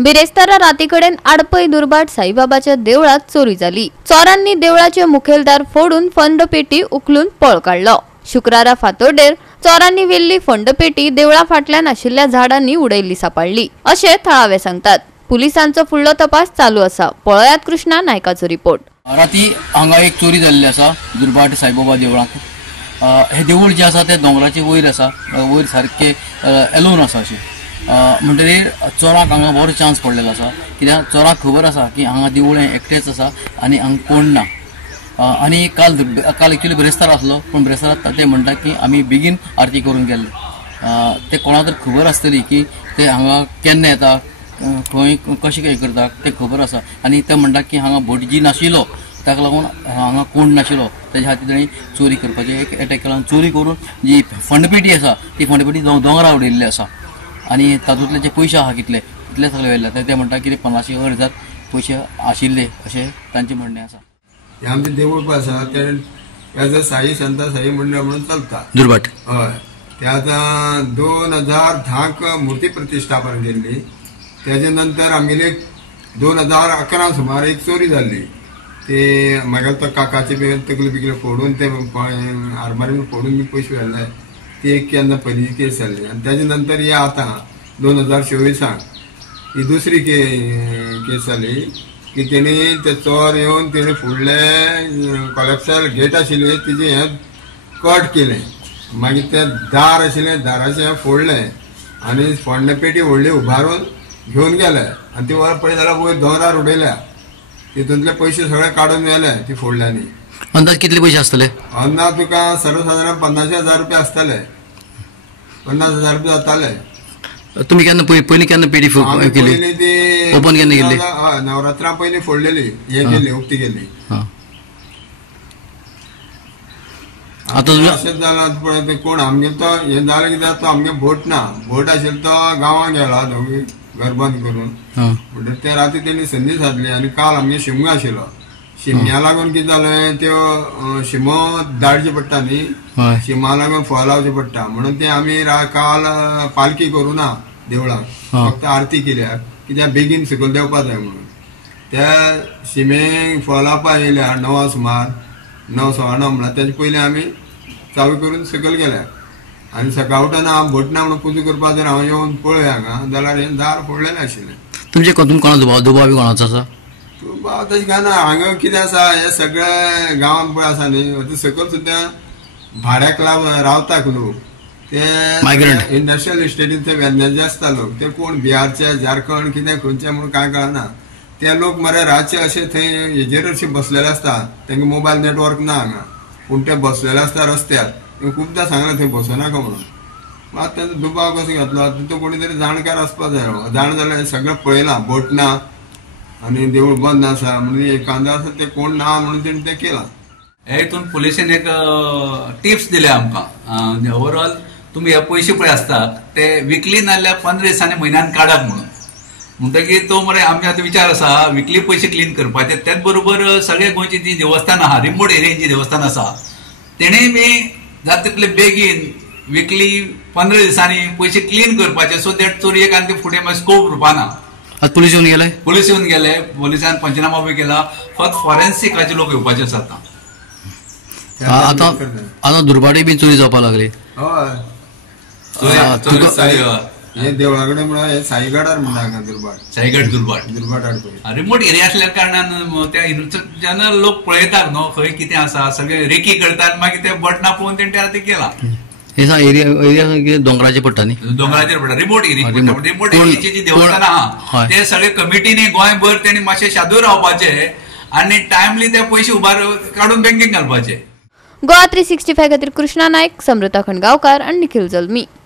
बिरेस्तारा रातीकडेन आडपई दुर्बाट साईबाबाच्या देवळात चोरी जाली। चोरांनी देवळाचे मुखेलदार फोडून फंडपेटी उखलून पळ काढलो। शुक्रारा फातोडेर चोरांनी वेल्ली फंडपेटी देवळा फाटल्यान आशिल्ल्या झाडांनी उडयल्ली सापडली अशें थळावे सांगतात। पुलिसांचो फुडलो तपास चालू आसा। पळयात कृष्णा नायकाचो रिपोर्ट। राती हांगा एक चोरी जाल्ली आसा दुर्बाट साईबाबा देवळांत। हे देवूळ जे आसा ते दोंगराचे वयर आसा, वयर सारखे एलोन आसा अशें म्हणटकीर चोराक हांगा बरो चान्स पडलेलो आसा। कित्याक चोराक खबर आसा की हांगा देवूळ एकटेच आसा आनी हांगा कोण ना। आनी काल एक्चुअली बिरेस्तार आसलो, पूण बिरेस्तारांत ते म्हणटा की आमी बेगीन आरती करून गेल्ले। ते कोणा तर खबर आसतली की ते हांगा केन्ना येता, खंय कशें कितें करता ते खबर आसा। आनी ते म्हणटा की हांगा भटजी नाशिल्लो, ताका लागून हांगा कोण नाशिल्लो, तेजे खातीर तांणी चोरी करपाचें एक अटॅक केला। चोरी करून जी फंडपेटी आसा ती फंडपेटी दोंगरा उडयल्ली आसा आनी तातूंतले जे पयशे आहा कितले सगळे व्हेल्ले ते म्हणटा की 50,000 पयशे आशिल्ले अशें तांचें म्हणणें आसा। हे आमचें देवूळ पळय आसा ते एज अ साई संत साई मंडळ म्हणून चलता दुर्बाट। हय, ते आतां 2010क मुर्ती प्रतिश्ठापन केल्ली। तेजे नंतर आमगेली 2011 सुमार एक चोरी जाल्ली। ते म्हागेलो तो काकाचे बी तकले बिकले फोडून ते आरमारीन फोडून बी पयशे व्हेल्ले। ती एक केन्ना पयलीची केस जाल्ली आनी तेजे नंतर हे आतां 2024 ही दुसरी केस जाली की तेणी ते चोर येवन तेणी फुडले कॉलेप्सल गेट आशिल्ले तेजे हे कट केलें। मागीर ते दार आशिल्ले दाराचें हें फोडलें आनी फंडपेटी व्हडली उबारून घेवन गेले आनी ती वर पळय जाल्यार वयर दोंगरार उडयल्या। तितूंतले पयशे सगळे काडून व्हेले ती फोडल्यांनी। अंदाज कितले पयशे आसतले? अंदाज तुका सर्वसाधारण 50,000 रुपया आसतले, 50,000 रुपया जाताले। तुम्ही केन्ना पयलीं केन्ना पेटी केली? ती ओपन केन्ना केली? नवरात्रा पयलीं फोडलेली, हे केली उक्ती केली। अशेंच जालां पळय ते कोण आमगे तो हे जालें कित्याक तो आमगे भोट ना, भोट आशिल्लो तो गांवांत गेला दोगी घर बंद करून। म्हणटकीर ते राती तेणी संदी साधली आनी काल आमगे शिमगो आशिल्लो। शिमग्या लागून कितें जालें, त्यो शिमो धाडचे पडटा न्ही, शिमा लागून फळ लावचे पडटा म्हणून ते आमी काल पालखी करूं ना देवळाक, फक्त आरती केल्यार कित्याक बेगीन सकयल देवपा जाय म्हणून। त्या शिमेक फळ लावपा येयल्या 9 सुमार, 9 सवा 9 म्हणल्यार तेजे पयलीं आमी चावी करून सकयल गेल्या आनी सकाळ उठना हांव भट ना म्हणून पुजा करपा जर हांव येवन पळय हांगा जाल्यार हें दार फोडलेलें आशिल्लें। तुमचे कोणाचो दुबाव बी कोणाचो आसा? दुबाव तशें काय ना, हांगा कितें आसा हे सगळे गांवांत पळय आसा न्ही, सकयल सुद्दां भाड्याक रावतात लोक। ते इंडस्ट्रियल इस्टेटीन ते वेन्नेजे आसता लोक, ते कोण बिहारचे झारखंड कितें खंयचे म्हणून कांय कळना। ते लोक मरे रातचे अशे थंय हेजेर अशे बसलेले आसता, तांकां मोबायल नेटवर्क ना हांगा, पूण ते बसलेले आसता रस्त्यार। खुबदां सांगलें थंय बसनाका म्हणून। मात तेजो दुबाव कसो घेतलो, तितून कोणी तरी जाणकार आसपा जाय। जाण जाल्यार सगळें पळयलां, बोट ना आनी देवूळ बंद आसा म्हणून एक अंदाज आसा ते कोण ना म्हणून तेणी तें केलां। हेतून पुलिसेन एक टिप्स दिले आमकां, ओवरऑल तुम्ही हे पयशे पळय आसतात ते विकली नाल्यार 15 दिसांनी म्हयन्यान काडात म्हणून। म्हणटकीर तो मरे आमचे आतां विचार आसा विकली पयशे क्लीन करपाचे। त्याच बरोबर सगळे गोंयची जी देवस्थान आहा, रिमोट एरियेन जी देवस्थान आसा तेणेय बी जाता तितले बेगीन विकली 15 दिसांनी पयशे क्लीन करपाचे, सो दॅट चोरयेक आनी ते फुडें स्कोप उरपाना। पुलीस येवन गेले? पुलीस येवन गेले, पुलिसान पंचनामा बी केला, फक्त फॉरेन्सिकाचे लोक येवपाचे आसात। आतां दुर्बाटी बी चोरी जावपाक लागली। हे देवळा कडेन म्हणून हे साईगडार म्हणटा हांगा दुर्बाट। साईगड दुर्बाट आडपय रिमोट एरिया आसल्या कारणान त्या जेन्ना लोक पळयतात न्हू खंय कितें आसा, सगळे रेकी करतात, मागीर ते बटना पळोवन तेणी ते केला। एरिया दोंगराचेर पडटा न्ही, दोंगराचेर पडटा, रिमोट एरियाची जी देवस्थान आहा ते सगळे कमिटीनी गोंयभर तेणी मातशें शादू रावपाचे आनी टायमली ते पयशे उबार काडून बँकेक घालपाचे। गोवा 365 खातीर कृष्णा नायक, समृता खणगांवकार आनी निखिल जल्मी।